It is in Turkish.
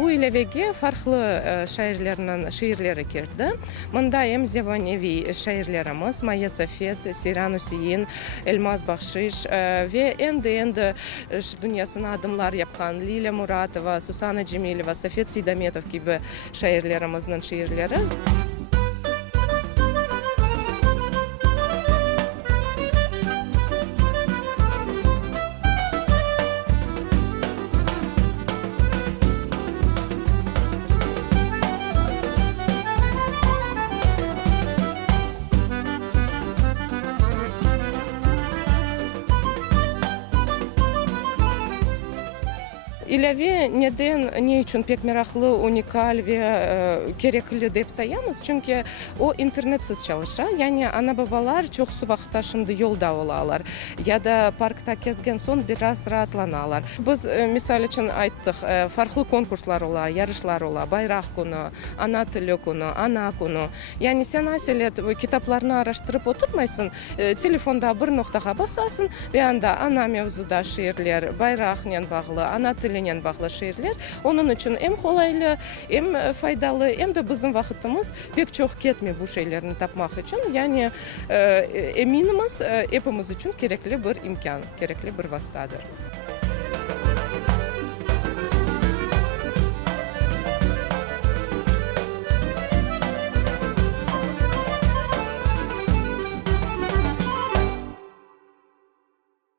Bu ilevege farklı şairlerinin şiirleri kirdi. Mında hem Zevanevi şairlerimiz Maya Safet, Siran Hüseyin, Elmas Bakşiş ve endi dünyasına adımlar yapan Lila Muratova, Susana Cemilova, Safet Sidametov gibi şairlerimizin şiirleri. İlevi neden, ne için pek meraklı, unikal ve gerekli deyip sayamız? Çünkü o internetsiz çalışır. Yani ana babalar çok su vakti şimdi yolda olalar. Ya da parkta gezgen son biraz rahatlanalar. Biz misal için ayttık, farklı konkurslar olar, yarışlar olar, bayrak günü, ana tili günü, ana günü. Yani sen aselet kitaplarını araştırıp oturmaysın. Telefonda bir noktaya basasın ve anda ana mevzuda şiirler, bayrakla bağlı, ana tili bağlı şiirler. Onun için hem kolaylı, hem faydalı, hem de bizim vaktimiz pek çok ketmiyor bu şeylerini tapmak için. Yani eminimiz hepimiz için gerekli bir imkan, gerekli bir vasıtadır.